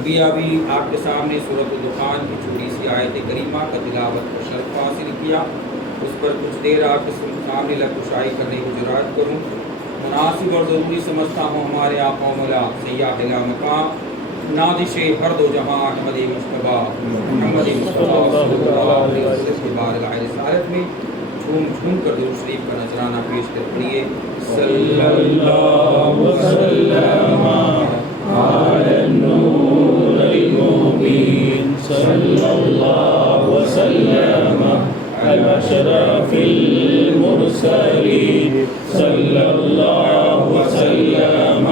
ابھی آپ کے سامنے سورۃ الدخان کی چھوٹی سی آیت کریمہ کا تلاوت کا شرف حاصل کیا، اس پر کچھ دیر آپ کے سامنے لگوشائی کرنے کی جرات کروں۔ مناسب اور ضروری سمجھتا ہوں ہمارے آقا و مولا سیاح مقام نازش ہر دو جہاں احمد مصطفیٰ محمد مصطفیٰ صلی اللہ علیہ وسلم کے بارگاہ رسالت میں جھوم جھوم کر درود شریف کا نذرانہ پیش کر پڑھیے۔ صلی اللہ وسلم علی النور المبین، صلی اللہ وسلم علی اشرف المرسلین، صلی اللہ وسلم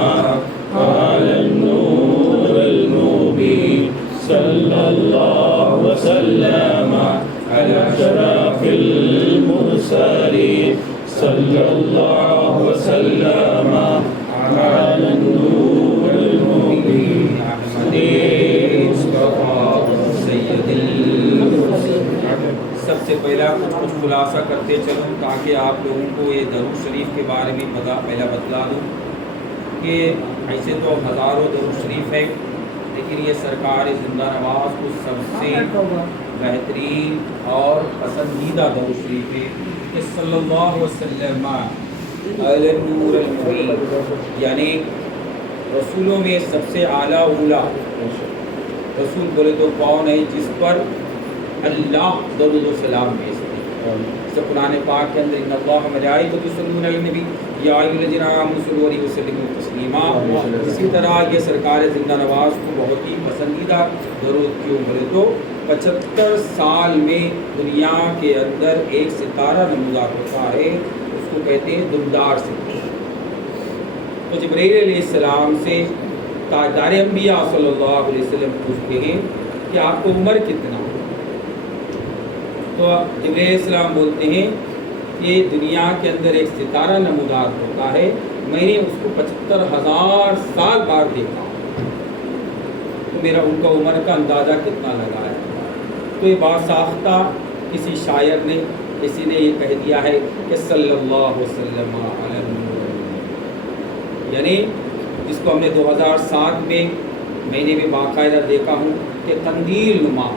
علی النور المبین، صلی اللہ وسلم علی اشرف المرسلین، صلی اللہ وسلم علی النور المبین، احمد مصطفیٰ سید المرسلین۔ سب سے پہلا کچھ خلاصہ کرتے چلوں تاکہ آپ لوگوں کو یہ درود شریف کے بارے میں پہلا بتلا دوں کہ ایسے تو ہزاروں درود شریف ہے، لیکن یہ سرکار زندہ نواز کو سب سے بہترین اور پسندیدہ درود شریف ہے کہ صلی اللہ وسلم علی النور المبین، یعنی رسولوں میں سب سے اعلیٰ اولا رسول بولے تو کون ہے جس پر اللہ درود و سلام بھیجتے ہیں۔ جیسے قرآن پاک کے اندر ان اللہ ملائکۃ یصلون علی النبی یا ایھا الذین آمنوا صلوا علیہ وسلموا تسلیما، اسی طرح یہ سرکار زندہ نواز کو بہت ہی پسندیدہ درود کیوں بولے تو 75 سال میں دنیا کے اندر ایک ستارہ نمودار ہوتا ہے، اس کو کہتے ہیں دمدار ستارہ۔ تو جبرائیل علیہ السلام سے تاجدار انبیاء صلی اللہ علیہ وسلم پوچھتے ہیں کہ آپ کو عمر کتنا؟ تو جبرائیل علیہ السلام بولتے ہیں کہ دنیا کے اندر ایک ستارہ نمودار ہوتا ہے، میں نے اس کو 75,000 سال بعد دیکھا، تو میرا ان کا عمر کا اندازہ کتنا لگا ہے۔ تو یہ باساختہ کسی شاعر نے کسی نے یہ کہہ دیا ہے کہ صلی اللہ وسلم علی النور، یعنی جس کو ہم نے 2007 میں مہینے میں باقاعدہ دیکھا ہوں کہ قندیل نما،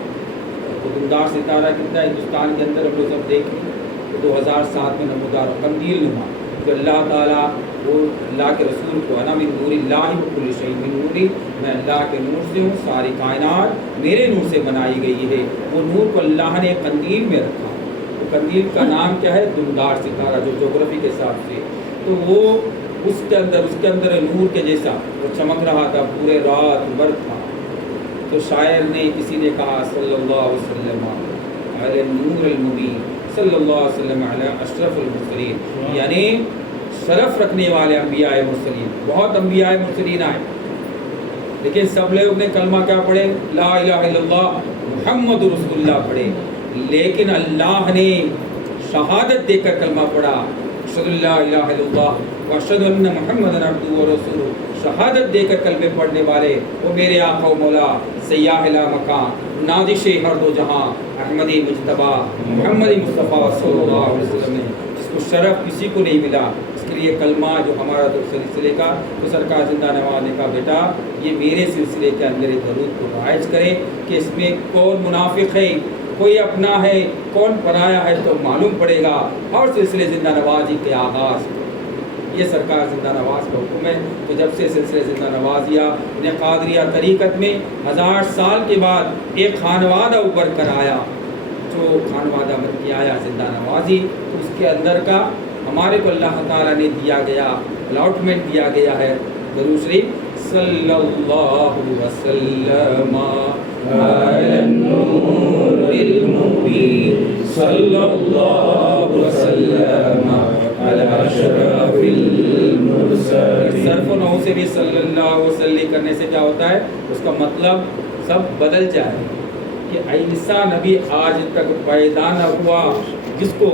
تو دمدار ستارہ کتنا ہے ہندوستان کے اندر ہم لوگ سب دیکھیں تو 2007 میں نمودار قندیل نما، جو اللہ تعالیٰ وہ اللہ کے رسول کو انا من نور اللہ وکل شیء من نوری، میں اللہ کے نور سے ہوں، ساری کائنات میرے نور سے بنائی گئی ہے۔ وہ نور کو اللہ نے قندیل میں رکھا، تو قندیل کا نام کیا ہے؟ دمدار ستارہ، جو جغرافی کے حساب سے تو وہ اس کے اندر نور کے جیسا وہ چمک رہا تھا، پورے رات بھر تھا۔ تو شاعر نے کسی نے کہا صلی اللہ علیہ وسلم علی النور المبین، صلی اللہ علیہ وسلم علی اشرف المرسلین، یعنی شرف رکھنے والے انبیاء مرسلین۔ بہت انبیاء مرسلین آئے، لیکن سب لوگ نے کلمہ کیا پڑھے؟ لا الہ الا اللہ محمد رسول اللہ پڑھے، لیکن اللہ نے شہادت دے کر کلمہ پڑھا، اشہد ان لا الہ الا اللہ واشہد ان محمد عبدہ ورسولہ۔ شہادت دے کر کلمے پڑھنے والے وہ میرے آقا و مولا سیاح مکان نازش ہر دو جہاں احمد مجتبیٰ محمد مصطفیٰ صلی اللہ علیہ وسلم نے، جس کو شرف کسی کو نہیں ملا۔ اس کے لیے کلمہ جو ہمارا سلسلے کا تو سرکار زندہ نواز نے کہا بیٹا یہ میرے سلسلے کے اندر درود کو رائج کرے کہ اس میں کون منافق ہے، کوئی اپنا ہے، کون پرایا ہے تو معلوم پڑے گا۔ اور سلسلے زندہ نوازی کے آغاز یہ سرکار زندہ نواز کا حکم ہے۔ تو جب سے سلسلے زندہ نوازیہ نے قادریہ طریقت میں 1000 سال کے بعد ایک خانوادہ ابھر کر آیا، جو خانوادہ بن کے آیا زندہ نوازی، تو اس کے اندر کا ہمارے کو اللہ تعالیٰ نے دیا گیا الاٹمنٹ دیا گیا ہے درود شریف صلی اللہ وسلم علی النور المبین، صلی اللہ وسلم علی اشرف المرسلین۔ صرف و نحو سے بھی صلی اللہ وسلم کرنے سے کیا ہوتا ہے؟ اس کا مطلب سب بدل جائے کہ ایسا نبی آج تک پیدا نہ ہوا جس کو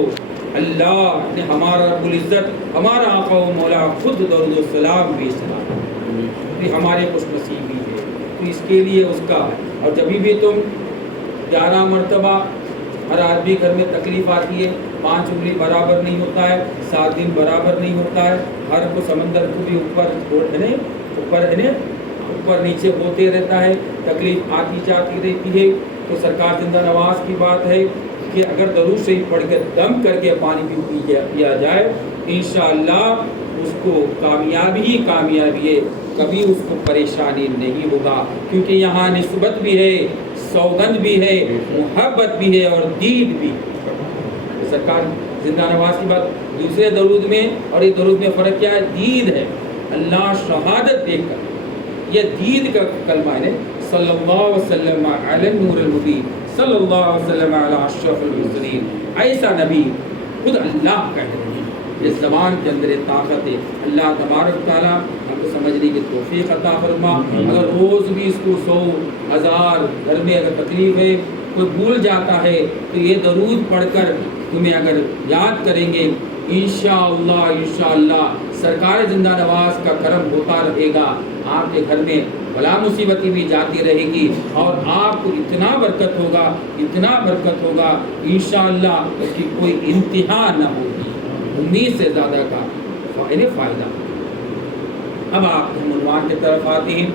اللہ نے ہمارا رب العزت ہمارا آقا و مولا خود درود و سلام بھیجا، یہ ہمارے خوش نصیبی ہے۔ تو اس کے لیے اس کا، اور جبھی بھی تم 11 مرتبہ ہر آدمی گھر میں تکلیف آتی ہے، 5 انگلی برابر نہیں ہوتا ہے، 7 دن برابر نہیں ہوتا ہے، ہر کو سمندر کو بھی اوپر ہے اوپر نیچے ہوتے رہتا ہے، تکلیف آتی جاتی رہتی ہے۔ تو سرکار زندہ نواز کی بات ہے کہ اگر درود شریف پڑھ کے دم کر کے پانی بھی پیا جائے، انشاءاللہ اس کو کامیابی ہی کامیابی ہے، کبھی اس کو پریشانی نہیں ہوگا، کیونکہ یہاں نسبت بھی ہے، سوگند بھی ہے، محبت بھی ہے اور دید بھی۔ سرکار زندہ نواز کی بات دوسرے درود میں اور یہ درود میں فرق کیا ہے؟ دید ہے، اللہ شہادت دے کر، یہ دید کا کلمہ ہے، صلی اللہ وسلم علی النور المبین، صلی اللہ وسلم علی اشرف المرسلین۔ ایسا نبی خود اللہ کہہ رہے ہیں، یہ زبان کے اندر طاقت ہے۔ اللہ تبارک تعالیٰ ہم کو سمجھنے کی توفیق عطا فرما۔ اگر روز بھی اس کو 100 1000 گھر میں اگر تکلیف ہے، کوئی بھول جاتا ہے، تو یہ درود پڑھ کر تمہیں اگر یاد کریں گے، انشاءاللہ سرکار زندہ نواز کا کرم ہوتا رہے گا، آپ کے گھر میں بلا مصیبتی بھی جاتی رہے گی اور آپ کو اتنا برکت ہوگا، اتنا برکت ہوگا، انشاءاللہ اس کی کوئی انتہا نہ ہوگی، امید سے زیادہ کا فائدہ۔ اب آپ کے عنوان کی طرف آتے ہیں۔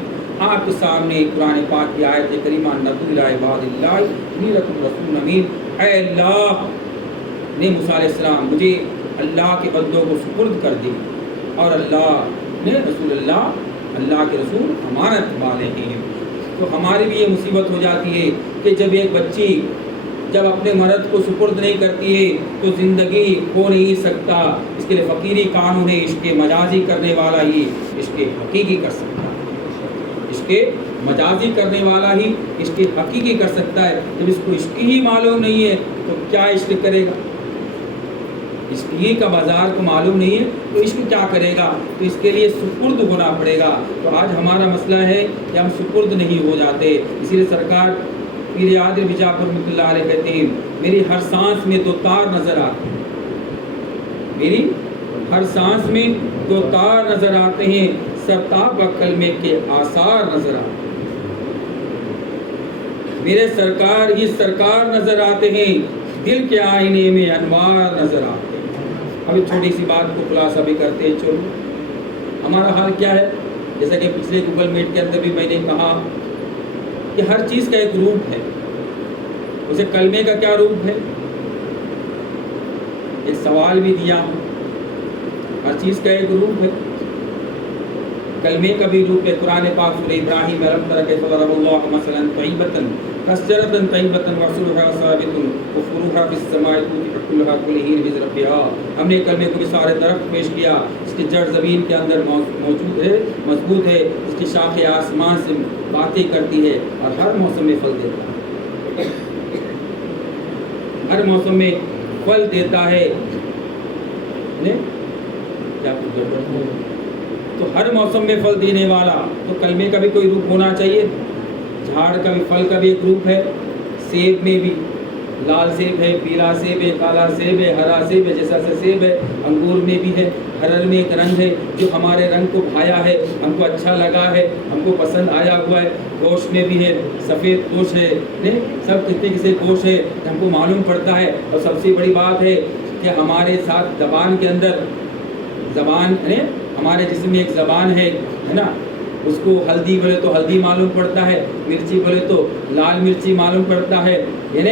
آپ کے سامنے قرآن پاک کی آیت کریمہ نبی عباد اللہ رسول امین، اے اللہ نے موسیٰ علیہ السلام مجھے اللہ کے بندوں کو سپرد کر دی، اور اللہ نے رسول اللہ کے رسول امانت والے ہیں۔ تو ہماری بھی یہ مصیبت ہو جاتی ہے کہ جب ایک بچی جب اپنے مرد کو سپرد نہیں کرتی ہے تو زندگی ہو نہیں سکتا۔ اس کے لیے فقیری قانون ہے، عشق مجازی کرنے والا ہی عشق حقیقی کر سکتا ہے، عشق مجازی کرنے والا ہی عشق حقیقی کر سکتا ہے۔ جب اس کو عشق ہی معلوم نہیں ہے تو کیا عشق کرے گا؟ عشق ہی کا بازار کو معلوم نہیں ہے تو عشق کیا کرے گا؟ تو اس کے لیے سپرد ہونا پڑے گا۔ تو آج ہمارا مسئلہ ہے کہ ہم سپرد نہیں ہو جاتے، اسی لیے سرکار پیر عادل بجاپور رحمۃ اللہ علیہ کہتے ہیں، میری ہر سانس میں 2 تار نظر آتے ہیں، میری ہر سانس میں 2 تار نظر آتے ہیں، سرتاپ کلمے کے آثار نظر آتے ہیں، میرے سرکار ہی سرکار نظر آتے ہیں، دل کے آئینے میں انوار نظر آتے ہیں۔ اب چھوٹی سی بات کو خلاصہ بھی کرتے ہیں۔ چلو ہمارا حال کیا ہے؟ جیسا کہ پچھلے گوگل میٹ کے اندر بھی میں نے کہا کہ ہر چیز کا ایک روپ ہے، اسے کلمے کا کیا روپ ہے؟ ایک سوال بھی دیا، ہر چیز کا ایک روپ ہے، کلمے کا بھی روپ ہے۔ قرآن پاک سورہ ابراہیم الم تر کیف ضرب اللہ مثلا طیبۃ کشجرۃ طیبۃ واصلها ثابت وفروعها فی السماء تؤتی اکلها کل حین بإذن ربها۔ ہم نے کلمے کو مثال درخت پیش کیا، اس کی جڑ زمین کے اندر موجود ہے، مضبوط ہے، اس کی شاخیں آسمان سے باتیں کرتی ہے اور ہر موسم میں پھل دیتا ہے، ہر موسم میں پھل دیتا ہے۔ کیا کچھ گڑبڑ ہو؟ تو ہر موسم میں پھل دینے والا، تو کلمے کا بھی کوئی روپ ہونا چاہیے۔ جھاڑ کا بھی، پھل کا بھی ایک روپ ہے۔ سیب میں بھی لال سیب ہے، پیلا سیب ہے، کالا سیب ہے، ہرا سیب ہے، جیسا سا سیب ہے۔ انگور میں بھی ہے، ہر میں ایک رنگ ہے جو ہمارے رنگ کو بھایا ہے، ہم کو اچھا لگا ہے، ہم کو پسند آیا ہوا ہے۔ گوشت میں بھی ہے، سفید گوشت ہے، سب کتنے کسے گوشت ہے ہم کو معلوم پڑتا ہے۔ اور سب سے بڑی بات ہے کہ ہمارے ساتھ زبان کے اندر، زبان ہمارے جسم میں ایک زبان ہے نا، اس کو ہلدی بولے تو ہلدی معلوم پڑتا ہے، مرچی بولے تو لال مرچی معلوم پڑتا ہے، یعنی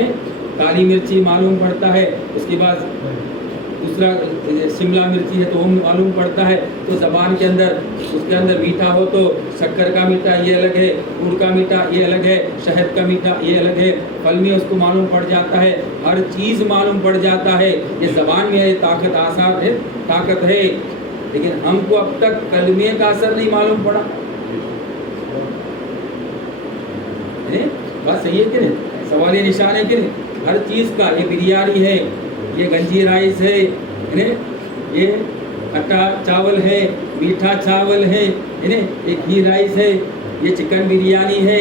کالی مرچی معلوم پڑتا ہے۔ اس کے بعد دوسرا شملہ مرچی ہے تو وہ معلوم پڑتا ہے۔ تو زبان کے اندر، اس کے اندر میٹھا ہو تو شکر کا میٹھا یہ الگ ہے، گڑ کا میٹھا یہ الگ ہے، شہد کا میٹھا یہ الگ ہے۔ پھل میں اس کو معلوم پڑ جاتا ہے، ہر چیز معلوم پڑ جاتا ہے۔ یہ زبان میں ہے، طاقت آثار ہے، طاقت ہے، لیکن ہم کو اب تک کلمے کا اثر نہیں معلوم پڑا۔ بات صحیح ہے کہ نہیں؟ سوال نشان ہے کہ نہیں؟ ہر چیز کا، یہ بریانی ہے، یہ گنجی رائس ہے، یہ کھٹا چاول ہے، میٹھا چاول ہے، یہ گھی رائس ہے، یہ چکن بریانی ہے،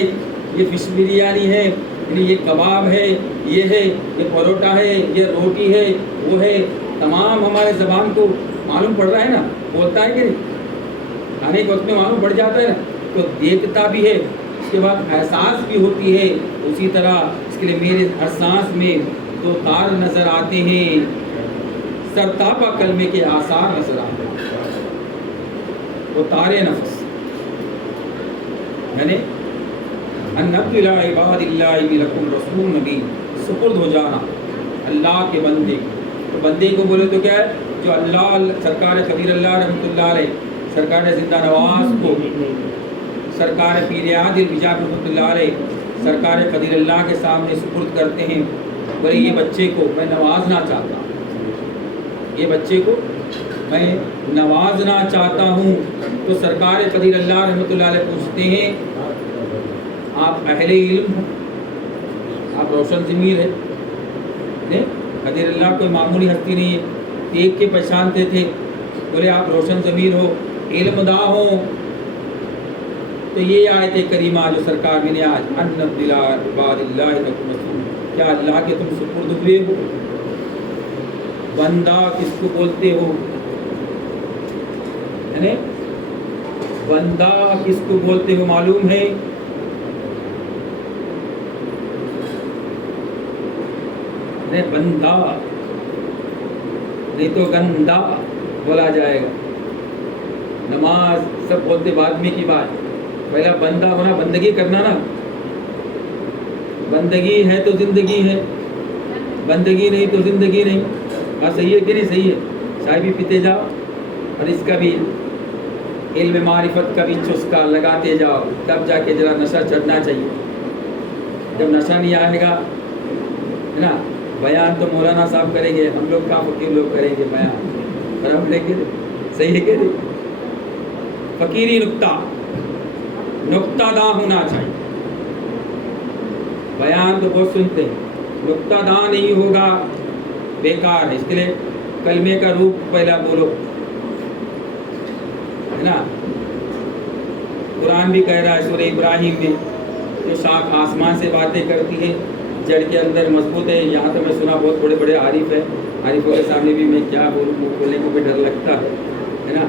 یہ فش بریانی ہے، یہ کباب ہے، یہ ہے، یہ پروٹا ہے، یہ روٹی ہے، وہ ہے۔ تمام ہمارے زبان کو معلوم پڑ رہا ہے نا، بولتا ہے کہ نہیں؟ کھانے کے وقت میں معلوم پڑ جاتا ہے نا، تو دیکھتا بھی ہے، اس کے بعد احساس بھی ہوتی ہے۔ اسی طرح اس کے لیے میرے ہر سانس میں 2 تار نظر آتے ہیں، سرتاپا کلمے کے آثار نظر آتے ہیں، وہ تارے نفس یعنی ان الا عباد اللہ لکم رسول نبی، سپرد ہو جانا اللہ کے بندے، تو بندے کو بولے تو کیا ہے، جو اللہ سرکار قدیر اللہ رحمۃ اللہ علیہ، سرکار زندہ نواز کو، سرکار پیر عادل بجا رحمۃ اللہ علیہ، سرکار قدیر اللہ کے سامنے سپرد کرتے ہیں، بولے یہ بچے کو میں نوازنا چاہتا ہوں، یہ بچے کو میں نوازنا چاہتا ہوں، تو سرکار قدیر اللہ رحمۃ اللہ علیہ پوچھتے ہیں آپ اہل علم ہو، آپ روشن ضمیر ہے، قدیر اللہ کوئی معمولی ہستی نہیں ہے، دیکھ کے پہچانتے تھے، بولے آپ روشن ضمیر ہو، علم داں ہو، تو یہ آیت کریمہ جو سرکار میں نے آج ان عباد اللہ لکم رسول، کیا اللہ کے تم سپرد ہوئے ہو؟ بندہ کس کو بولتے ہو؟ یعنی بندہ کس کو بولتے ہو معلوم ہے؟ بندہ نہیں تو گندا بولا جائے گا، نماز سب بولتے بعد میں کی بات، پہلا بندہ ہونا، بندگی کرنا نا، بندگی ہے تو زندگی ہے، بندگی نہیں تو زندگی نہیں، بات صحیح ہے کہ نہیں صحیح ہے؟ چائے بھی پیتے جاؤ اور اس کا بھی علم معرفت کا بھی چسکا لگاتے جاؤ، تب جا کے ذرا نشہ چڑھنا چاہیے، جب نشہ نہیں آئے گا ہے نا، بیان تو مولانا صاحب کریں گے، ہم لوگ کا فقیر لوگ کریں گے بیان، اور ہم لیں گے صحیح ہے کہ نہیں؟ فقیری نقطہ داں ہونا چاہیے، بیان تو بہت سنتے ہیں، نقطہ داں نہیں ہوگا بیکار ہے، اس کے لیے کلمے کا روپ پہلا بولو، ہے نا، قرآن بھی کہہ رہا ہے سورہ ابراہیم میں، جو شاخ آسمان سے باتیں کرتی ہے، جڑ کے اندر مضبوط ہے، یہاں تو میں سنا بہت بڑے بڑے عارف ہیں، عارفوں کے سامنے بھی میں کیا بولوں، بولنے کو بھی ڈر لگتا ہے نا،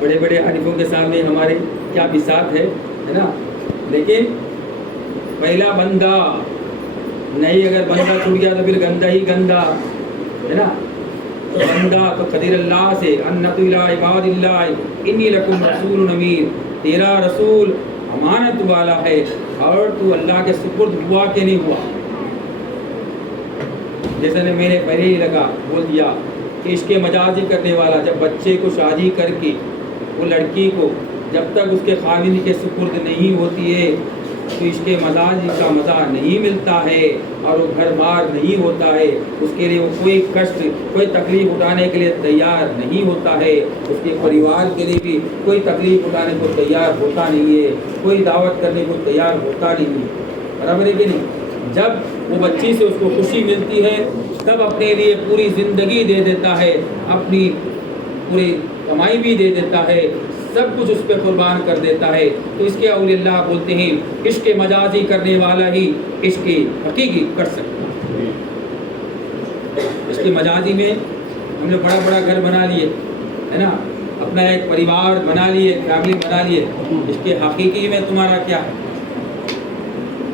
بڑے بڑے عارفوں کے سامنے ہماری کیا بساط ہے نا، لیکن پہلا بندہ نہیں، اگر بندہ چھوٹ گیا تو پھر گندا ہی گندا ہے نا، بندہ تو قدیر اللہ سے انۃ الی عباد اللہ انی لکم رسول امین، تیرا رسول امانت والا ہے اور تو اللہ کے سپرد ہوا کہ نہیں ہوا، جیسے نے میں نے پہلے ہی بول دیا کہ عشق مجازی کرنے والا جب بچے کو شادی کر کے وہ لڑکی کو جب تک اس کے خاوند کے سپرد نہیں ہوتی ہے تو عشق مجازی کا مزہ نہیں ملتا ہے اور وہ گھر بار نہیں ہوتا ہے، اس کے لیے وہ کوئی کشٹ کوئی تکلیف اٹھانے کے لیے تیار نہیں ہوتا ہے، اس کے پریوار کے لیے بھی کوئی تکلیف اٹھانے کو تیار ہوتا نہیں ہے، کوئی دعوت کرنے کو تیار ہوتا نہیں ہے، برابر ہے کہ نہیں؟ جب وہ بچی سے اس کو خوشی ملتی ہے تب اپنے لیے پوری زندگی دے دیتا ہے، اپنی پوری کمائی بھی دے دیتا ہے، سب کچھ اس پہ قربان کر دیتا ہے، تو اس کے اولیاء اللہ بولتے ہیں عشق مجازی کرنے والا ہی عشق حقیقی کر سکتا ہے۔ عشق مجازی میں ہم نے بڑا بڑا گھر بنا لیے ہے نا، اپنا ایک پریوار بنا لیے، فیملی بنا لیے، عشق حقیقی میں تمہارا کیا ہے؟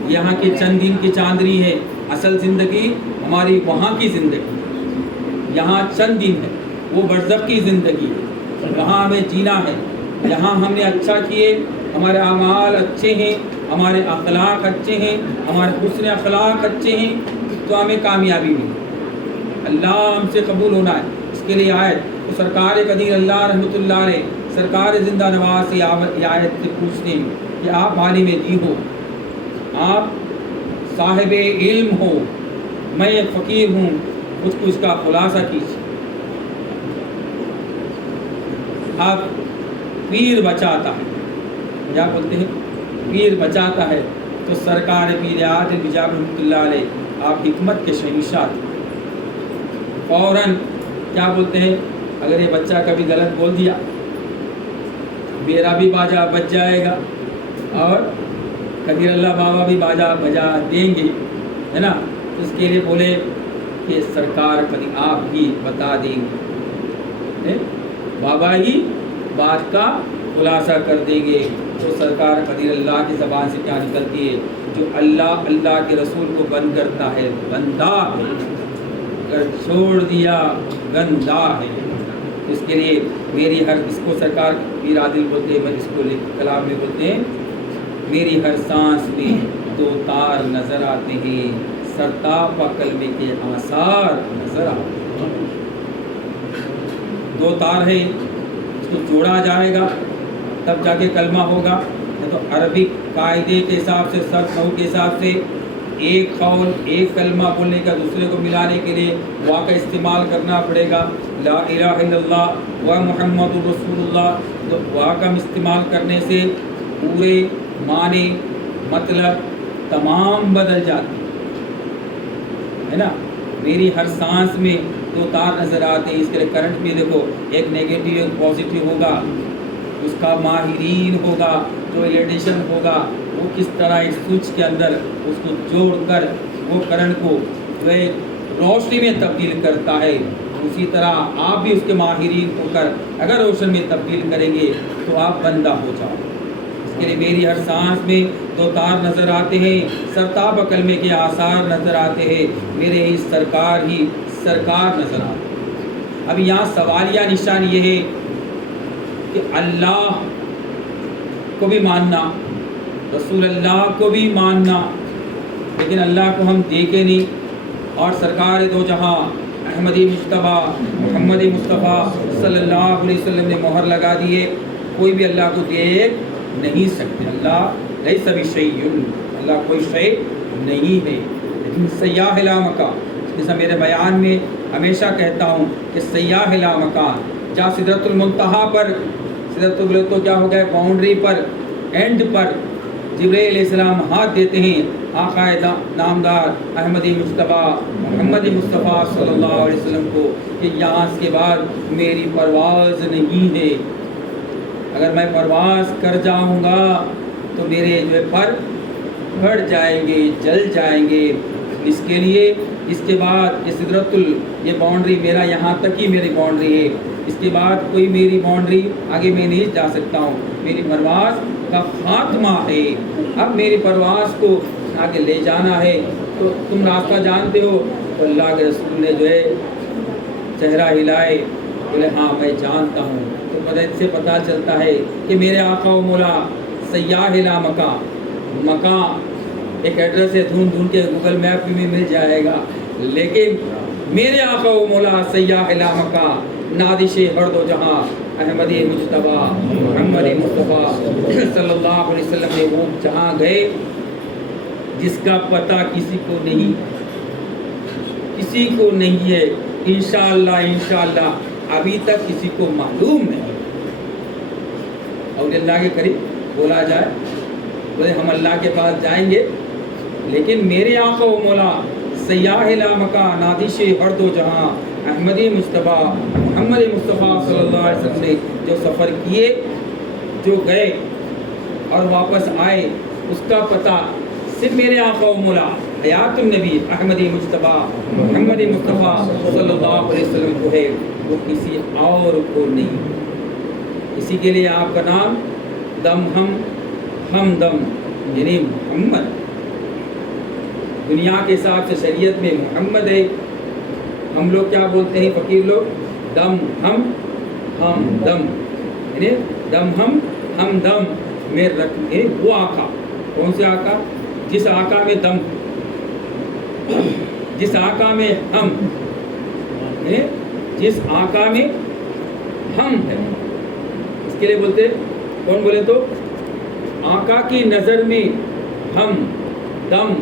یہاں کی چند دن کی چاندنی ہے، اصل زندگی ہماری وہاں کی زندگی، یہاں چند دن ہے، وہ برزخ کی زندگی ہے، وہاں ہمیں جینا ہے، یہاں ہم نے اچھا کیے، ہمارے اعمال اچھے ہیں، ہمارے اخلاق اچھے ہیں، ہمارے حسن اخلاق اچھے ہیں تو ہمیں کامیابی ملی، اللہ ہم سے قبول ہونا ہے، اس کے لیے آیت تو سرکار قدیر اللہ رحمۃ اللہ علیہ سرکار زندہ نواز سے آیت سے پوچھتے ہیں کہ آپ عالم دین ہو، آپ صاحب علم ہو، میں ایک فقیر ہوں، مجھ کو اس کا خلاصہ کیجیے، آپ پیر بچاتا ہے، کیا بولتے ہیں پیر بچاتا ہے، تو سرکار پیر عادل بجا رحمۃ اللہ علیہ آپ حکمت کے شہنشاہ تھے، فوراً کیا بولتے ہیں اگر یہ بچہ کبھی غلط بول دیا میرا بھی باجا بچ جائے گا اور قدیر اللہ بابا بھی باجا بجا دیں گے، ہے نا، اس کے لیے بولے کہ سرکار قدیر آپ ہی بتا دیں گے، بابا ہی بات کا خلاصہ کر دیں گے، تو سرکار قدیر اللہ کی زبان سے کیا نکلتی ہے، جو اللہ اللہ کے رسول کو بند کرتا ہے بندہ ہے، اگر چھوڑ دیا گندا ہے، اس کے لیے میری ہر اس کو سرکار پیر عادل بولتے ہیں، میں اس کو کلام میں بولتے ہیں میری ہر سانس میں دو تار نظر آتے ہیں، سرتاپ کلمے کے آثار نظر آتے ہیں۔ دو تار ہے، اس کو جوڑا جائے گا تب جا کے کلمہ ہوگا، یا تو عربک قاعدے کے حساب سے، صرف نحو کے حساب سے ایک قول ایک کلمہ بولنے کا دوسرے کو ملانے کے لیے واو کا استعمال کرنا پڑے گا، لا الہ الا اللہ و محمد رسول اللہ، تو واو کا استعمال کرنے سے پورے معنی مطلب تمام بدل جاتے ہے نا۔ میری ہر سانس میں دو تار نظر آتے ہیں، اس کے لیے کرنٹ میں دیکھو ایک نیگیٹو ایک پازیٹیو ہوگا، اس کا ماہرین ہوگا جو ایڈیشن ہوگا وہ کس طرح ایک سوئچ کے اندر اس کو جوڑ کر وہ کرنٹ کو جو ہے روشنی میں تبدیل کرتا ہے، اسی طرح آپ بھی اس کے ماہرین ہو کر اگر روشن میں تبدیل کریں گے تو آپ بندہ ہو جاؤ۔ اس کے لیے میری ہر سانس میں دو تار نظر آتے ہیں، سرتاب کلمے کے آثار نظر آتے ہیں، میرے ہی سرکار نظر آتے ہیں۔ اب یہاں سوالیہ نشان یہ ہے کہ اللہ کو بھی ماننا، رسول اللہ کو بھی ماننا، لیکن اللہ کو ہم دیکھے نہیں، اور سرکار دو جہاں احمدی مجتبیٰ محمد مصطفیٰ صلی اللہ علیہ وسلم نے مہر لگا دی ہے، کوئی بھی اللہ کو دیکھ نہیں سکتے۔ اللہ لیس بشیء، اللہ کوئی شے نہیں ہے، لیکن سیاح لا مکان، جیسا میرے بیان میں ہمیشہ کہتا ہوں کہ سیاح لا مکان، جہاں سدرۃ المنتہا پر، سدرۃ تو کیا ہو گیا باؤنڈری پر، اینڈ پر جبرائیل علیہ السلام ہاتھ دیتے ہیں آقا نامدار احمدی مجتبیٰ محمد مصطفیٰ صلی اللہ علیہ وسلم کو کہ یہاں اس کے بعد میری پرواز نہیں ہے، اگر میں پرواز کر جاؤں گا تو میرے جو پر پھٹ جائیں گے، جل جائیں گے۔ اس کے لیے اس کے بعد یہ سدرۃ یہ باؤنڈری میرا یہاں تک ہی میری باؤنڈری ہے، اس کے بعد کوئی میری باؤنڈری آگے میں نہیں جا سکتا ہوں، میری پرواز کا خاتمہ ہے۔ اب میری پرواز کو آگے لے جانا ہے تو تم راستہ جانتے ہو، تو اللہ کے رسول نے جو ہے چہرہ ہلائے، بولے ہاں میں جانتا ہوں۔ تو مدد سے پتہ چلتا ہے کہ میرے آقا و مولا سیاح لا مکان، مکان ایک ایڈریس ہے، ڈھونڈ کے گوگل میپ میں مل جائے گا، لیکن میرے آقا و مولا سیاح لا مکان، نادش ہر دو جہاں احمدی مجتبیٰ محمد مصطفیٰ صلی اللہ علیہ وسلم نے وہ جہاں گئے جس کا پتہ کسی کو نہیں ہے، انشاءاللہ ابھی تک کسی کو معلوم نہیں۔ اور اللہ کے قریب بولا جائے، بولے ہم اللہ کے پاس جائیں گے، لیکن میرے آقا و مولا سیاح لا مکان، نادش ہر دو جہاں احمدی مجتبیٰ محمد مصطفیٰ صلی اللہ علیہ وسلم نے جو سفر کیے، جو گئے اور واپس آئے، اس کا پتہ صرف میرے آقا و مولا حیات النبی احمدی مجتبیٰ محمد مصطفیٰ صلی اللہ علیہ وسلم کو ہے، وہ کسی اور کو نہیں۔ اسی کے لیے آپ کا نام دم ہم دم یعنی محمد، دنیا کے حساب سے شریعت میں محمد ہے، ہم لوگ کیا بولتے ہیں فقیر لوگ، دم ہم دم، یعنی دم ہم دم میں رکھے وہ آقا، کون سے آقا؟ جس آقا میں دم، جس آقا میں ہم، جس آقا میں ہم ہے، اس کے لیے بولتے کون بولے تو آقا کی نظر میں ہم دم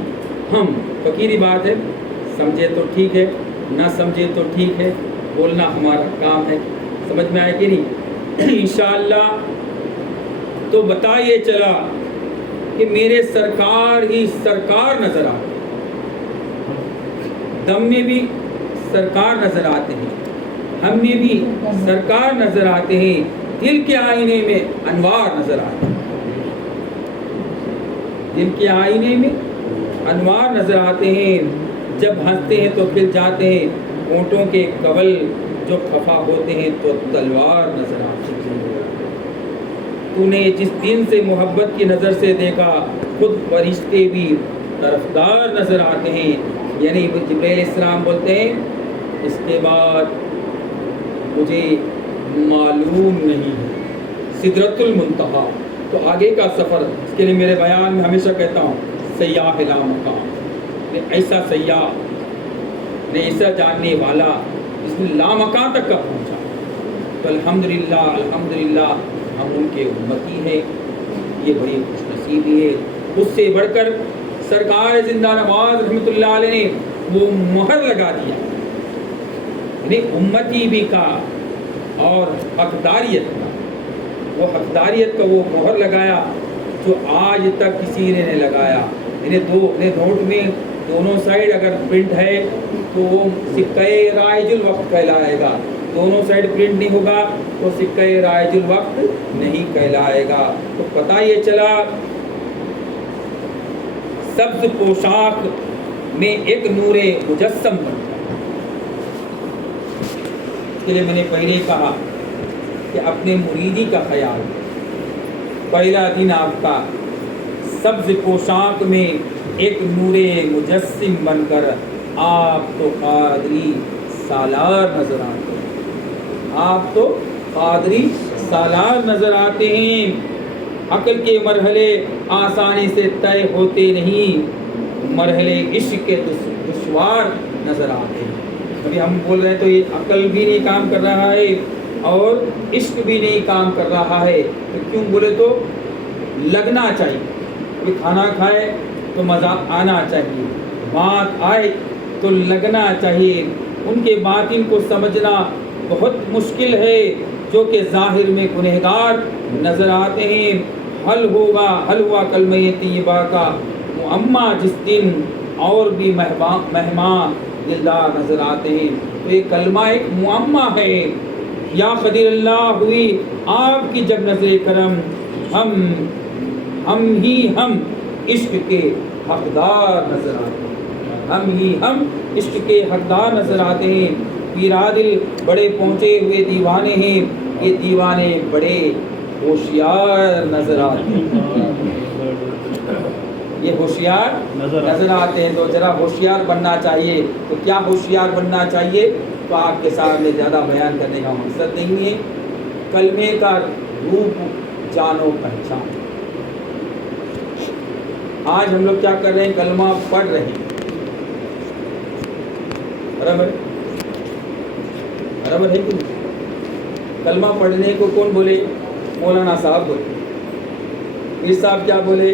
ہم، فقیری بات ہے، سمجھے تو ٹھیک ہے، نہ سمجھے تو ٹھیک ہے، بولنا ہمارا کام ہے، سمجھ میں آئے کہ نہیں؟ انشاءاللہ تو بتا یہ چلا کہ میرے سرکار ہی سرکار نظر آتے ہیں، دم میں بھی سرکار نظر آتے ہیں، ہم میں بھی سرکار نظر آتے ہیں، دل کے آئینے میں انوار نظر آتے ہیں، دل کے آئینے میں انوار نظر آتے ہیں، جب ہنستے ہیں تو کھل جاتے ہیں، ہونٹوں کے قبل جو خفا ہوتے ہیں تو تلوار نظر آتی ہے۔ تو نے جس دن سے محبت کی نظر سے دیکھا، خود فرشتے بھی طرفدار نظر آتے ہیں، یعنی جبرائیل علیہ السلام بولتے ہیں اس کے بعد مجھے معلوم نہیں، سدرۃ المنتہا، تو آگے کا سفر اس کے لیے میرے بیان میں ہمیشہ کہتا ہوں سیاح لا مقام، ایسا سیاح نے ایسا جاننے والا جس نے لامکان تک کا پہنچا. تو الحمدللہ الحمدللہ ہم ان کے امتی ہیں، یہ بڑی خوش نصیبی ہے. اس سے بڑھ کر سرکار زندہ نواز رحمۃ اللہ علیہ نے وہ مہر لگا دیا، یعنی امتی بھی کا اور حقداریت کا، وہ حقداریت کا وہ مہر لگایا جو آج تک کسی نے نہیں لگایا. یعنی نوٹ میں دونوں سائڈ اگر پرنٹ ہے تو وہ سکہ رائج الوقت کہلائے گا، دونوں سائڈ پرنٹ نہیں ہوگا تو سکہ رائج الوقت نہیں کہلائے گا. تو پتہ یہ چلا سبز پوشاک میں ایک نور مجسم بنتا. اس کے لیے میں نے پہلے کہا کہ اپنے مریدی کا خیال، پہلا دن آپ کا سبز پوشاک میں ایک نور مجسم بن کر آپ تو قادری سالار نظر آتے ہیں، آپ تو قادری سالار نظر آتے ہیں. عقل کے مرحلے آسانی سے طے ہوتے نہیں، مرحلے عشق کے دشوار نظر آتے ہیں. ابھی ہم بول رہے ہیں تو یہ عقل بھی نہیں کام کر رہا ہے اور عشق بھی نہیں کام کر رہا ہے. تو کیوں بولے تو لگنا چاہیے. کوئی کھانا کھائے تو مزہ آنا چاہیے، بات آئے تو لگنا چاہیے. ان کے باطن کو سمجھنا بہت مشکل ہے جو کہ ظاہر میں گنہگار نظر آتے ہیں. حل ہوا کلمہ طیبہ کا معمہ جس دن اور بھی مہمان دلدار نظر آتے ہیں. تو یہ کلمہ ایک معمہ ہے. یا قدیر اللہ ہوئی آپ کی جب نظر کرم، ہم عشق کے حقدار نظر آتے ہیں، ہم عشق کے حقدار نظر آتے ہیں. پیرادل بڑے پہنچے ہوئے دیوانے ہیں، یہ دیوانے بڑے ہوشیار نظر آتے ہیں، یہ ہوشیار نظر آتے ہیں. تو ذرا ہوشیار بننا چاہیے. تو کیا ہوشیار بننا چاہیے؟ تو آپ کے سامنے زیادہ بیان کرنے کا مقصد نہیں ہے. کلمے کا روپ جانو پہچان. آج ہم لوگ کیا کر رہے ہیں؟ کلمہ پڑھ رہے ہیں، برابر ہے کہ نہیں؟ کلمہ پڑھنے کو کون بولے؟ مولانا صاحب بولے. پیر صاحب کیا بولے؟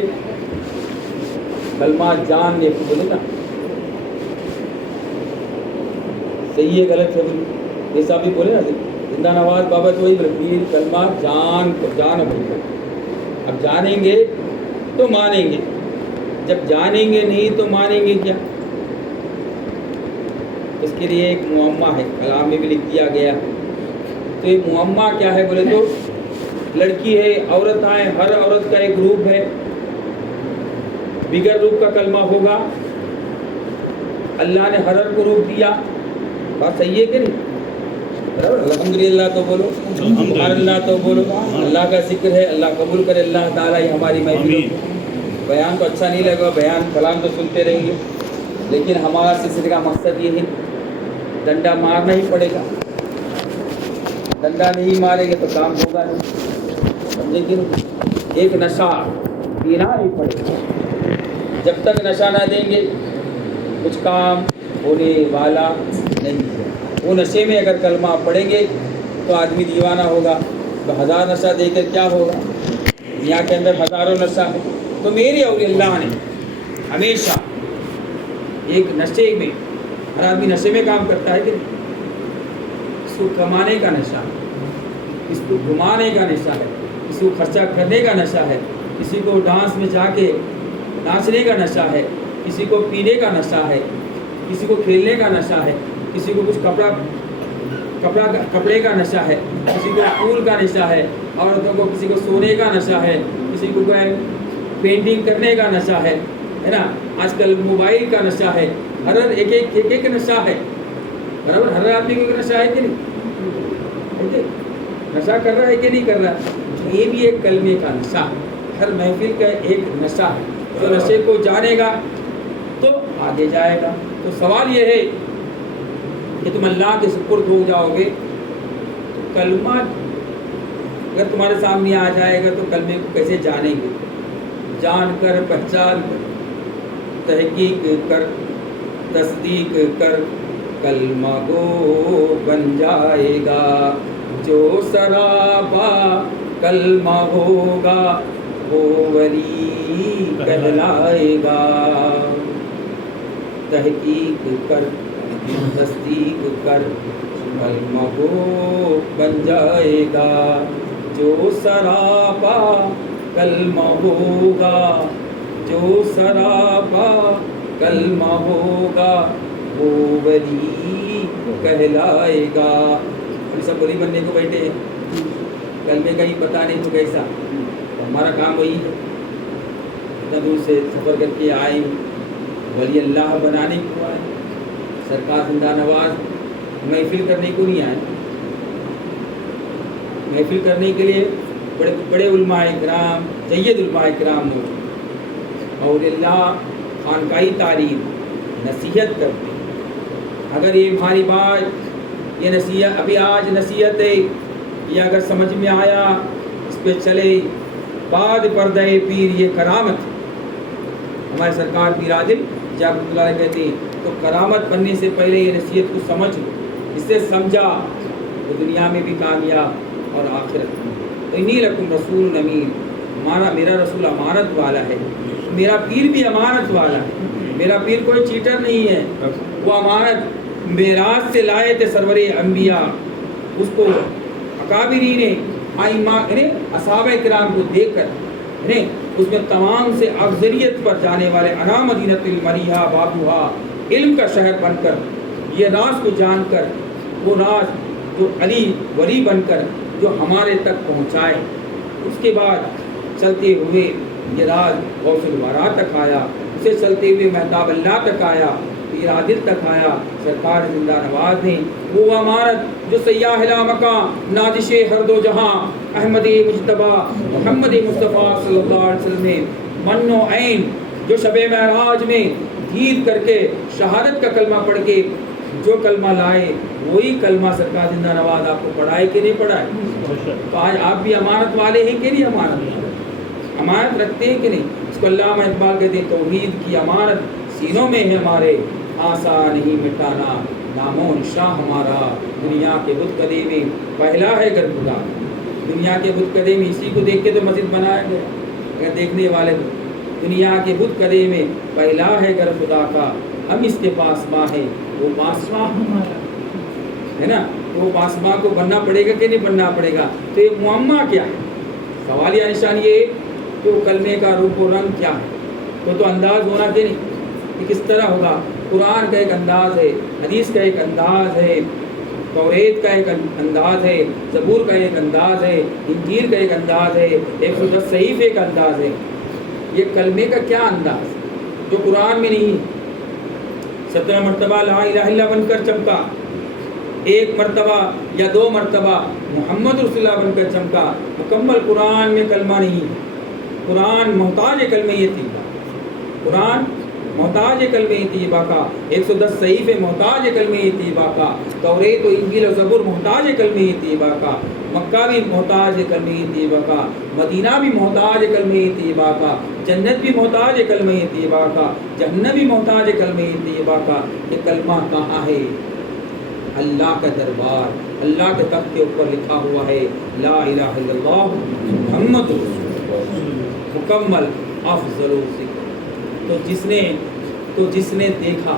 کلمہ جاننے کو بولے نا. صحیح ہے غلط ہے؟ یہ صاحب بھی بولے نا. زندہ نواز بابا تو وہی بولے پیر کلمہ جان بولے. اب جانیں گے تو مانیں گے، جب جانیں گے نہیں تو مانیں گے کیا؟ اس کے لیے ایک معمہ ہے، کلام میں بھی لکھ دیا گیا. تو یہ معمہ کیا ہے بولے تو لڑکی ہے، عورت ہے، ہر عورت کا ایک روپ ہے. بغیر روپ کا کلمہ ہوگا. اللہ نے ہر کو روپ دیا. بات صحیح ہے کہ نہیں؟ الحمدللہ تو بولو، سبحان اللہ تو بولو. اللہ کا ذکر ہے، اللہ قبول کرے اللہ تعالیٰ ہی ہماری محفلوں. بیان تو اچھا نہیں لگا، بیان کلام تو سنتے رہیں گے، لیکن ہمارا سلسلے کا مقصد یہ ہے ڈنڈا مارنا ہی پڑے گا. ڈنڈا نہیں مارے گے تو کام ہوگا نہیں، سمجھے کہ ایک نشہ پینا نہیں پڑے گا. جب تک نشہ نہ دیں گے کچھ کام ہونے والا نہیں ہے. وہ نشے میں اگر کلمہ پڑھیں گے تو آدمی دیوانہ ہوگا. تو ہزار نشہ دے کر کیا ہوگا؟ دنیا کے اندر ہزاروں نشہ ہے. تو میرے اور اللہ نے ہمیشہ ایک نشے میں، ہر آدمی نشے میں کام کرتا ہے کہ اس کو کمانے کا نشہ ہے، اس کو گھمانے کا نشہ ہے، اس کو خرچہ کرنے کا نشہ ہے، کسی کو ڈانس میں جا کے ناچنے کا نشہ ہے، کسی کو پینے کا نشہ ہے، کسی کو کھیلنے کا نشہ ہے، کسی کو کچھ کپڑے کا نشہ ہے، کسی کو پھول کا نشہ ہے، عورتوں کو کسی کو سونے کا نشہ ہے، کسی کو پینٹنگ کرنے کا نشہ ہے نا. آج کل موبائل کا نشہ ہے. ہر ایک نشہ ہے، برابر. ہر آدمی کو نشہ ہے کہ نہیں؟ نشہ کر رہا ہے کہ نہیں کر رہا؟ یہ بھی ایک کلمے کا نشہ، ہر محفل کا ایک نشہ ہے. تو نشے کو جانے گا تو آگے جائے گا. تو سوال یہ ہے کہ تم اللہ کے سپرد ہو جاؤ گے تو کلمہ اگر تمہارے سامنے آ جائے گا تو کلمے کو کیسے جانیں گے؟ جان کر پہچان کر تحقیق کر تصدیق کر کلمہ گو بن جائے گا، جو سراپا کلمہ ہوگا وہ ولی کہلائے گا۔ تحقیق کر تصدیق کر کلمہ گو بن جائے گا، جو سراپا کلمہ ہوگا، جو سراپا کلمہ ہوگا وہ ولی کہلائے گا۔ ہم سب ولی بننے کو بیٹھے ہیں، کلمے کا ہی پتہ نہیں تو کیسا؟ ہمارا کام وہی ہے، اتنا دور سے سفر کر کے آئے، ولی اللہ بنانے کو آئے۔ سرکار زندہ نواز محفل کرنے کو نہیں آئے، محفل کرنے کے لیے بڑے بڑے علماء کرام، جید علماء کرام لوگ اور اللہ خانقاہی تعلیم نصیحت کرتے۔ اگر یہ ہماری بات، یہ نصیحت ابھی آج نصیحت ہے، یہ اگر سمجھ میں آیا، اس پہ چلے، بعد پردہ پیر یہ کرامت ہے۔ ہمارے سرکار پیر عادل جب اللہ کہتے ہیں تو کرامت بننے سے پہلے یہ نصیحت کو سمجھ لو، اس سے سمجھا تو دنیا میں بھی کامیاب اور آخرت میں۔ انی لکم رسول امین، میرا رسول امانت والا ہے، میرا پیر بھی امانت والا ہے، میرا پیر کوئی چیٹر نہیں ہے، وہ امانت معراج سے لائے تھے سرور انبیاء، اس کو اکابرین ائمہ اصحابہ کرام کو دیکھ کر اس میں تمام سے افضلیت پر جانے والے انا مدینۃ المریحہ بابوہا، علم کا شہر بن کر، یہ راز کو جان کر، وہ راز جو علی ولی بن کر جو ہمارے تک پہنچائے، اس کے بعد چلتے ہوئے یہ راز غوث الورا تک آیا، اسے چلتے ہوئے مہتاب اللہ تک آیا، پیر عادل تک آیا، سرکار زندہ نواز نے وہ امانت جو سیاح لا مکان نادش ہر دو جہاں احمد مجتبیٰ محمد مصطفیٰ صلی اللہ علیہ وسلم نے من و عین جو شب معراج میں دید کر کے شہادت کا کلمہ پڑھ کے جو کلمہ لائے، وہی کلمہ سرکار زندہ نواز آپ کو پڑھائے کہ نہیں پڑھائے؟ تو آج آپ بھی امانت والے ہیں کہ نہیں؟ امانت رکھتے ہیں کہ نہیں؟ اس کو علامہ اقبال کہتے ہیں توحید کی امانت سینوں میں ہے ہمارے، آسان نہیں مٹانا نام و نشاں ہمارا، دنیا کے بت کدے میں پہلا ہے گر خدا۔ دنیا کے بت کدے میں اسی کو دیکھ کے تو مسجد بنایا گیا، اگر دیکھنے والے دنیا کے بت کدے میں پہلا ہے گر خدا کا، ہم اس کے پاسباں ہیں وہ پاسباں ہمارا، ہے نا؟ وہ پاسباں کو بننا پڑے گا کہ نہیں بننا پڑے گا؟ تو یہ معمہ کیا ہے؟ سوال یا نشان یہ کہ وہ کلمے کا روپ و رنگ کیا ہے؟ تو انداز ہونا کہ نہیں کہ کس طرح ہوگا؟ قرآن کا ایک انداز ہے، حدیث کا ایک انداز ہے، توریت کا ایک انداز ہے، زبور کا ایک انداز ہے، انجیل کا ایک انداز ہے، 110 صحیفے کا انداز ہے۔ یہ کلمے کا کیا انداز جو قرآن میں نہیں؟ 17 مرتبہ لا الہ الا بن کر چمکا، ایک مرتبہ یا 2 مرتبہ محمد رسول اللہ بن کر چمکا، مکمل قرآن میں کلمہ نہیں۔ قرآن محتاج کلمہ طیبہ، قرآن محتاج کلمہ طیبہ کا، 110 صحیفے محتاج کلمہ طیبہ کا، توریت و انجیل و زبور محتاج کلمہ طیبہ کا، مکہ بھی محتاج کلمہ طیبہ کا، مدینہ بھی محتاج کلمہ طیبہ کا، جنت بھی محتاج کلمہ طیبہ کا، جہنم بھی محتاج کلمہ طیبہ کا۔ یہ کلمہ کہاں ہے؟ اللہ کا دربار، اللہ کے تخت کے اوپر لکھا ہوا ہے لا الہ الا اللہ محمد رسول اللہ، مکمل افضل و ذکر۔ تو جس نے دیکھا،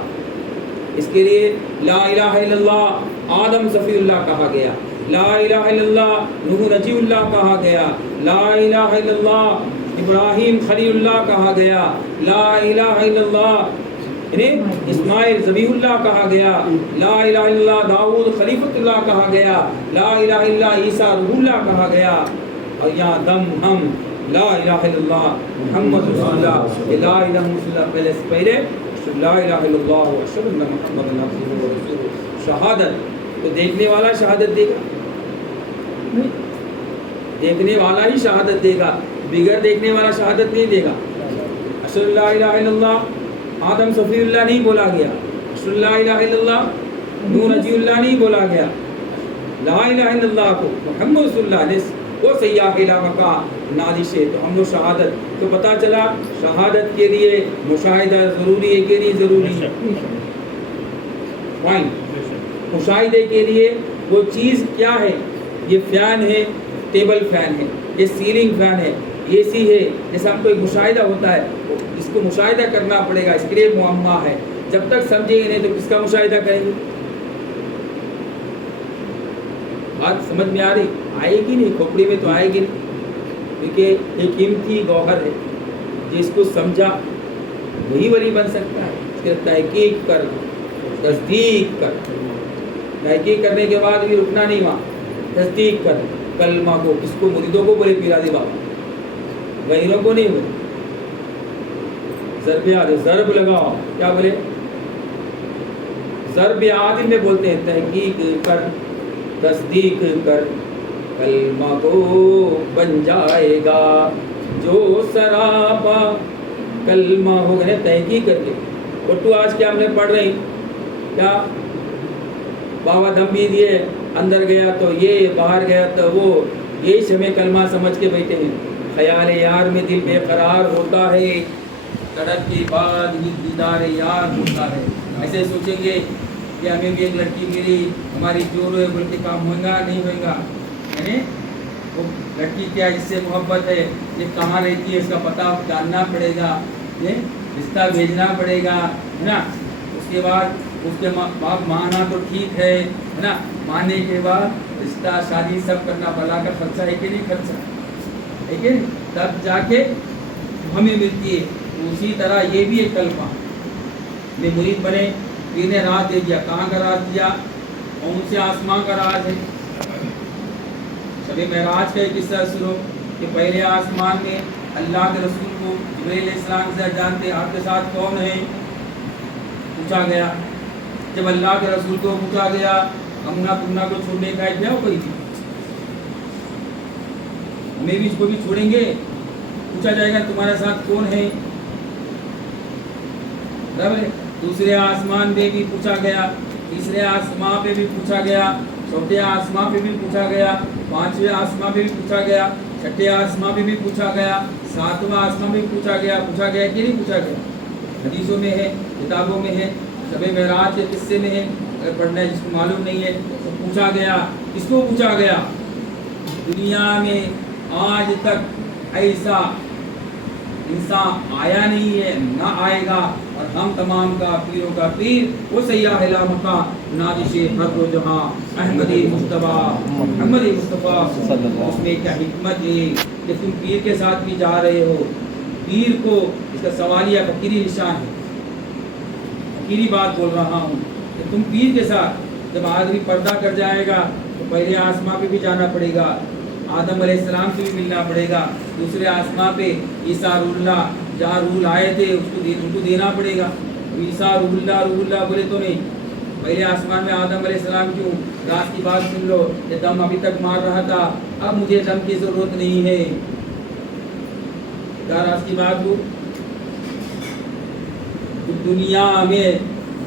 اس کے لیے لا الہ الا اللہ آدم صفی اللہ کہا گیا، لا الہ الا اللہ نوح نجی اللہ کہا گیا، لا الہ الا اللہ ابراہیم خلیل اللہ کہا گیا، لا الہ الا اللہ اسماعیل ذبیح اللہ کہا گیا، لا الہ الا اللہ داؤد خلیفۃ اللہ کہا گیا، لا الہ الا اللہ عیسیٰ روح اللہ کہا گیا، اور یہاں دم ہم لا الہ الا اللہ محمد رسول اللہ، لا الہ الا اللہ پہلے لا الہ الا اللہ اشہد ان محمد عبدہ ورسولہ، شہادت تو دیکھنے والا شہادت دے گا، دیکھنے والا ہی شہادت دے گا، بغیر دیکھنے والا شہادت نہیں دے گا۔ اشہد لا الہ الا اللہ آدم صفی اللہ نہیں بولا گیا، اشہد لا الہ الا اللہ نوح نجی اللہ نہیں بولا گیا، لا الہ الا اللہ کو محمد رسول اللہ نے وہ سیاح لا مکان نادش ہے. تو ہم لوگ شہادت تو پتہ چلا شہادت کے لیے مشاہدہ ضروری ہے کہ نہیں ضروری ہے. مشاہدے کے لیے وہ چیز کیا ہے؟ یہ فین ہے، ٹیبل فین ہے، یہ سیلنگ فین ہے، اے سی ہے. جیسا ہم کو ایک مشاہدہ ہوتا ہے، اس کو مشاہدہ کرنا پڑے گا. اس کے لیے معمہ ہے. جب تک سمجھیں گے نہیں تو کس کا مشاہدہ کریں گے؟ بات سمجھ میں آ رہی؟ آئے گی نہیں، کھوپڑی میں تو آئے گی نہیں. کیونکہ ایک قیمتی گوہر ہے، جس کو سمجھا وہی ولی بن سکتا ہے. اس کے تحقیق کر، تصدیق کر. تحقیق کرنے کے بعد بھی رکنا نہیں وہاں، تصدیق کر. کلمہ کو کس کو؟ مریدوں کو بولے پیرادی بابا، غیروں کو نہیں بولے. ضرب لگاؤ، کیا بولے؟ ضرب عادل میں بولتے ہیں تحقیق کر، تصدیق کر، کلمہ کو بن جائے گا جو سراپا کلمہ ہوگا. تحقیق کر کے. تو آج کیا ہم نے پڑھ رہے ہیں؟ کیا بابا دم بھی دیے، اندر گیا تو یہ، باہر گیا تو وہ. یہی سے ہمیں کلمہ سمجھ کے بیٹھے ہیں. خیال یار میں دل بے قرار ہوتا ہے، تڑپ کے بعد ہی دیدار یار ہوتا ہے. ایسے سوچیں گے کہ ہمیں بھی ایک لڑکی ملی، ہماری جور ہے، بول کے کام ہوگا نہیں ہوگا. یعنی وہ لڑکی کیا اس سے محبت ہے، یہ کہاں رہتی ہے، اس کا پتہ جاننا پڑے گا، یہ رشتہ بھیجنا پڑے گا، ہے نا. اس کے بعد اس کے باپ مانا تو ٹھیک ہے نا. ماننے کے بعد رشتہ شادی سب کرنا، بلا کا خرچہ ہے کہ نہیں خرچہ ہے کہ نہیں، تب جا کے ہمیں ملتی ہے. اسی طرح یہ بھی ایک کلمہ میں مرید بنے. پیر نے راز دے دیا. کہاں کا راز دیا؟ اون سے آسمان کا راز ہے. شب معراج کا ایک قصہ سنو کہ پہلے آسمان میں اللہ کے رسول کو جبرائیل علیہ السلام سے جانتے آپ کے ساتھ کون ہے پوچھا گیا. جب اللہ کے رسول کو پوچھا گیا امنا تمنا کو چھوڑنے کا کیا کوئی تھی؟ ہمیں بھی اس کو بھی چھوڑیں گے. پوچھا جائے گا تمہارے ساتھ کون ہے. دوسرے آسمان پہ بھی پوچھا گیا، تیسرے آسمان پہ بھی پوچھا گیا، چوتھے آسمان پہ بھی پوچھا گیا، پانچویں آسمان پہ بھی پوچھا گیا، چھٹے آسمان پہ بھی پوچھا گیا، ساتواں آسمان پہ بھی پوچھا گیا. پوچھا گیا کہ نہیں پوچھا گیا؟ حدیثوں میں ہے، کتابوں میں ہے، شب معراج کے قصے میں ہے. اگر پڑھنا ہے جس کو معلوم نہیں ہے تو پوچھا گیا. کس کو پوچھا گیا؟ دنیا میں آج تک ایسا انسان آیا نہیں ہے، نہ آئے گا. اور ہم تمام کا پیروں کا پیر وہ سیاح لا مکان نادش ہر و جہاں احمدی مصطفیٰ محمدی مصطفیٰ. اس میں کیا حکمت ہے کہ تم پیر کے ساتھ بھی جا رہے ہو. پیر کو اس کا سوالیہ فقیری نشان ہے. فقیری بات بول رہا ہوں کہ تم پیر کے ساتھ جب آدمی پردہ کر جائے گا تو پہلے آسمان پہ بھی جانا پڑے گا، آدم علیہ السلام سے بھی ملنا پڑے گا. دوسرے آسمان پہ عیسیٰ روح اللہ جہاں روح آئے تھے اس کو دینا پڑے گا. عیسیٰ روح اللہ بولے تو نہیں. پہلے آسمان میں آدم علیہ السلام کیوں؟ راز کی بات سن لو. یہ دم ابھی تک مار رہا تھا، اب مجھے دم کی ضرورت نہیں ہے. کیا راز کی بات ہو؟ دنیا میں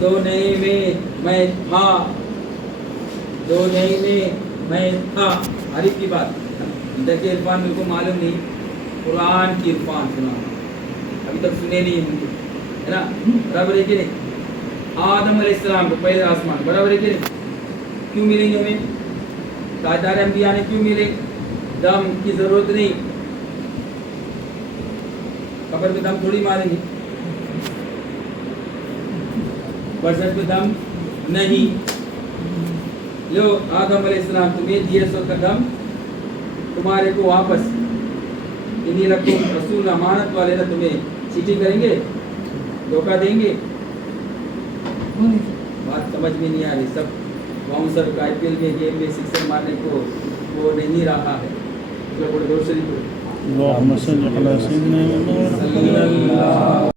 دو نئے میں میں تھا، دو نئے میں میں تھا. عارف کی بات. ادھر کے عرفان میرے کو معلوم نہیں، قرآن کی عرفان سنا ابھی تک سنے نہیں ہوں ہے نا. برابر ہے کہ نہیں؟ آدم علیہ السلام کو پہلے آسمان، برابر ہے کہ نہیں؟ کیوں ملیں گے ہمیں؟ تاجدار انبیاء نے کیوں ملے؟ دم کی ضرورت نہیں. قبر پہ دم تھوڑی ماریں گے، برزخ پہ دم نہیں. لو آدم علیہ السلام تمہیں دیے سو کا دم تمہارے کو واپس انہیں رکھو. رسول امانت والے نہ تمہیں چیٹنگ کریں گے، دھوکہ دیں گے. بات سمجھ میں نہیں آ رہی. سب باؤنسر کا آئی پی ایل میں گیم میں سکسر مارنے کو وہ نہیں رہا ہے. اللهم صل على سيدنا محمد.